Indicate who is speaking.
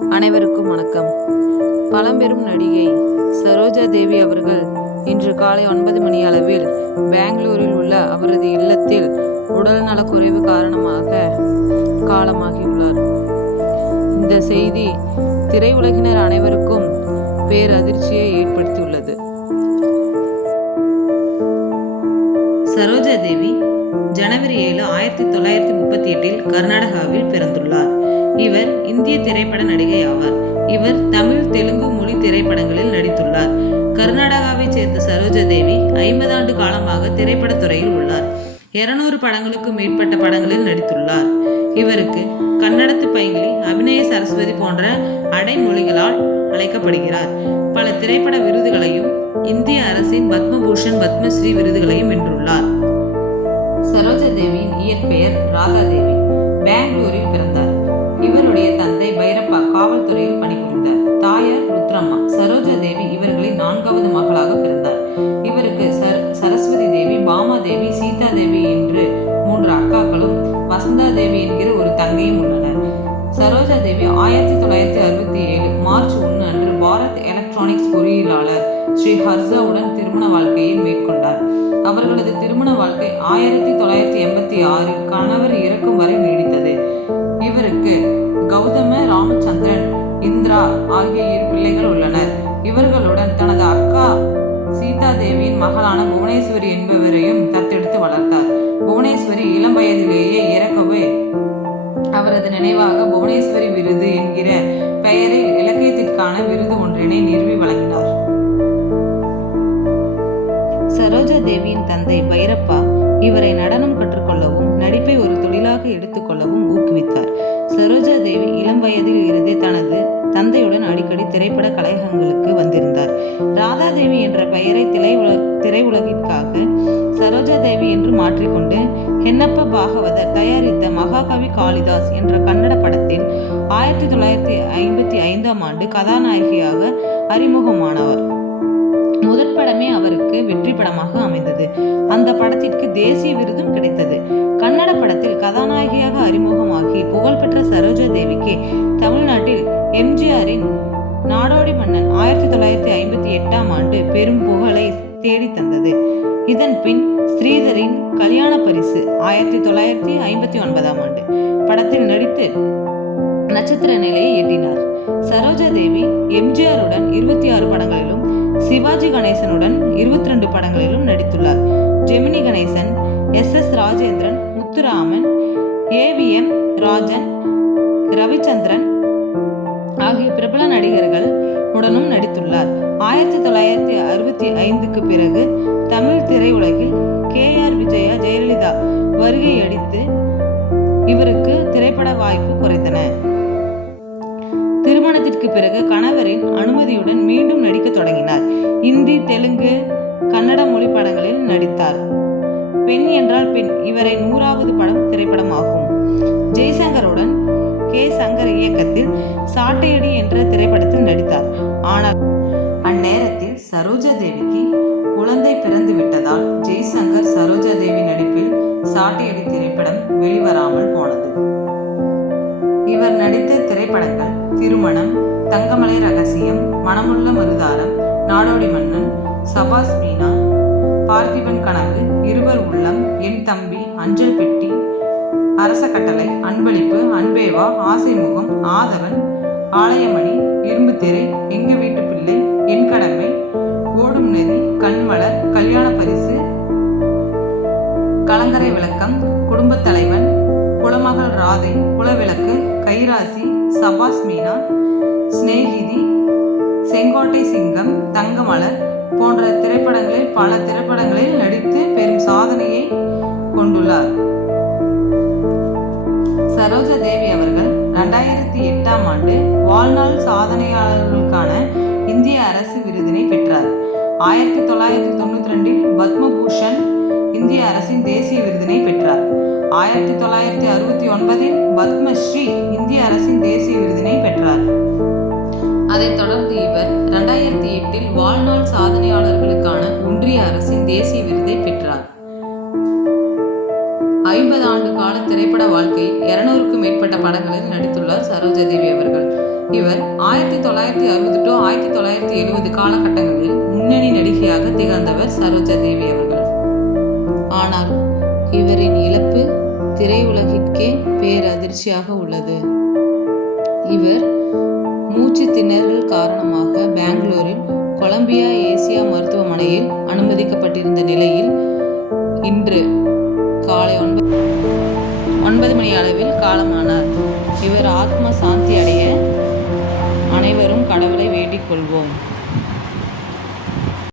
Speaker 1: அனைவருக்கும் வணக்கம். பழம்பெரும் நடிகை சரோஜா தேவி அவர்கள் இன்று காலை ஒன்பது மணி அளவில் பெங்களூரில் உள்ள அவரது இல்லத்தில் உடல்நலக்குறைவு காரணமாக காலமாகியுள்ளார். இந்த செய்தி திரையுலகினர் அனைவருக்கும் பேரதிர்ச்சியை ஏற்படுத்தியுள்ளது. சரோஜா தேவி ஜனவரி ஏழு ஆயிரத்தி தொள்ளாயிரத்தி முப்பத்தி எட்டில் கர்நாடகாவில் பிறந்துள்ளார். இவர் இந்திய திரைப்பட நடிகை ஆவார் இவர் தமிழ் தெலுங்கு மொழி திரைப்படங்களில் நடித்துள்ளார். கர்நாடகாவைச் சேர்ந்த சரோஜா தேவி ஐம்பது ஆண்டு காலமாக திரைப்படத் துறையில் உள்ளார். இருநூறு படங்களுக்கு மேற்பட்ட படங்களில் நடித்துள்ளார். இவருக்கு கன்னடத்து பைங்கிலி அபிநய சரஸ்வதி போன்ற அடைமொழிகளால் அழைக்கப்படுகிறார். பல திரைப்பட விருதுகளையும் இந்திய அரசின் பத்மபூஷன் பத்மஸ்ரீ விருதுகளையும் வென்றுள்ளார். சரோஜா தேவியின் இயற்பெயர் ராதா தேவி. பெங்களூரில் பிறந்தார். இவருடைய தந்தை பைரப்பா காவல்துறையில் பணிபுரிந்தார். தாயார் ருத்ரம்மா சரோஜா தேவி இவர்களின் நான்காவது மகளாக பிறந்தார். இவருக்கு சர் சரஸ்வதி தேவி பாமா தேவி சீதா தேவி என்று மூன்று அக்காக்களும் வசந்தா தேவி என்கிற ஒரு தங்கையும் உள்ளனர். சரோஜா தேவி ஆயிரத்தி தொள்ளாயிரத்தி அறுபத்தி ஏழு மார்ச் ஒன்று அன்று பாரத் எலக்ட்ரானிக்ஸ் பொறியியலாளர் ஸ்ரீ ஹர்ஷாவுடன் திருமண வாழ்க்கையை மேற்கொண்டார். அவர்களது திருமண வாழ்க்கை ஆயிரத்தி தேவியின் மகளான புவனேஸ்வரி என்பவரையும் தத்தெடுத்து வளர்த்தார். புவனேஸ்வரி இளம் வயதிலேயே இறக்கவே அவரது நினைவாக புவனேஸ்வரி விருது திரையுலகிற்காக சரோஜா தேவி என்று மாற்றிக்கொண்டு ஹென்னப்ப பாகவதர் தயாரித்த மகாகவி காளிதாஸ் என்ற கன்னட படத்தில் ஆயிரத்தி தொள்ளாயிரத்தி ஐம்பத்தி ஐந்தாம் ஆண்டு கதாநாயகியாக அறிமுகமானவர். முதற் படமே அவருக்கு வெற்றி படமாக அமைந்தது. அந்த படத்திற்கு தேசிய விருதும் கிடைத்தது. கன்னட படத்தில் கதாநாயகியாக அறிமுகமாகி புகழ்பெற்ற சரோஜா தேவிக்கு தமிழ்நாட்டில் எம்ஜிஆரின் நாடோடி மன்னன் ஆயிரத்தி தொள்ளாயிரத்தி ஐம்பத்தி எட்டாம் ஆண்டு பெரும் புகழை தேடி தந்தது. இதன் பின் ஸ்ரீதரின் கல்யாண பரிசு ஆயிரத்தி தொள்ளாயிரத்தி ஐம்பத்தி ஒன்பதாம் ஆண்டு. படத்தில் நடித்து நட்சத்திர நிலையை எட்டினார். சரோஜா தேவி எம்ஜிஆருடன் இருபத்தி ஆறு படங்களிலும் சிவாஜி கணேசனுடன் இருபத்தி ரெண்டு படங்களிலும் நடித்துள்ளார். Gemini Ganesan S S Rajendran Muthuraman AVM Rajan Ravichandran ஆகிய பிரபல நடிகர்கள் உடனும் நடித்துள்ளார். ஆயிரத்தி தொள்ளாயிரத்தி அறுபத்தி ஐந்துக்கு பிறகு தமிழ் திரையுலகில் கே ஆர் விஜயா ஜெயலலிதா வருகை அடித்து இவருக்கு திரைப்பட வாய்ப்பு குறைத்தன. திருமணத்திற்கு பிறகு கணவரின் அனுமதியுடன் மீண்டும் நடிக்க தொடங்கினார். இந்தி தெலுங்கு கன்னட மொழி படங்களில் நடித்தார். பெண் என்றால் பெண். இவரை நூறாவது படம் திரைப்படமாகும். ஜெய்சங்கருடன் கே. சங்கர் இயக்கத்தில் சாட்டையடி என்ற திரைப்படத்தில் நடித்தார். ஆனால் அந்நேரத்தில் சரோஜா தேவிக்கு குழந்தை பிறந்து விட்டதால் ஜெய்சங்கர் சரோஜா தேவி நடிப்பில் சாட்டையடி திரைப்படம் வெளிவராமல் போனது. இவர் நடித்த திரைப்படங்கள் திருமணம் தங்கமலை ரகசியம் மனமுள்ள மருதாரம் நாடோடி மன்னன் சபாஸ் மீனா பார்த்திபன் கனவு இருவர் உள்ளம் என் தம்பி அஞ்சல் பெட்டி அரச கட்டளை அன்பளிப்பு அன்பேவா ஆசைமுகம் ஆதவன் ஆலயமணி இரும்பு திரை எங்க வீட்டு பிள்ளை என் கடமை ஓடும் நதி கண்மலர் கல்யாண பரிசு கலங்கரை விளக்கம் குடும்பத் தலைவன் குலமகள் ராதை குலவிளக்கு கைராசி சபாஸ் மீனா சிநேகிதி செங்கோட்டை சிங்கம் தங்கமலர் போன்ற திரைப்படங்களில் பல திரைப்படங்களில் நடித்து பெரும் சாதனையை கொண்டுள்ளார். சரோஜா தேவி அவர்கள் ரெண்டாயிரத்தி எட்டாம் ஆண்டு வாழ்நாள் சாதனையாளர்களுக்கான இந்திய அரசு விருதினை பெற்றார். ஆயிரத்தி தொள்ளாயிரத்தி தொண்ணூற்றி ரெண்டில் பத்மபூஷன் இந்திய அரசின் தேசிய விருதினை பெற்றார். ஆயிரத்தி தொள்ளாயிரத்தி அறுபத்தி ஒன்பதில் பத்மஸ்ரீ இந்திய அரசின் தேசிய விருதினை பெற்றார். அதைத் தொடர்ந்து இவர் ரெண்டாயிரத்தி எட்டில் வாழ்நாள் சாதனையாளர்களுக்கான ஒன்றிய அரசின் தேசிய விருதை பெற்றார். ஐம்பது திரைப்பட இருநூறுக்கும் மேற்பட்ட படங்களில் நடித்துள்ளார் சரோஜா தேவி அவர்கள். இவர் ஆயிரத்தி தொள்ளாயிரத்தி அறுபது டு ஆயிரத்தி தொள்ளாயிரத்தி எழுபது காலகட்டங்களில் முன்னணி நடிகையாக திகழ்ந்தவர் சரோஜா தேவி அவர்கள். ஆனால் இவரின் இழப்பு திரையுலகிற்கே பேரதிர்ச்சியாக உள்ளது. இவர் மூச்சு திணறல் காரணமாக பெங்களூரில் கொலம்பியா ஏசியா மருத்துவமனையில் அனுமதிக்கப்பட்டிருந்த நிலையில் இன்று ஒன்பது மணி அளவில் காலமானார். இவர் ஆத்ம சாந்தி அடைய அனைவரும் கடவுளை வேண்டிக் கொள்வோம்.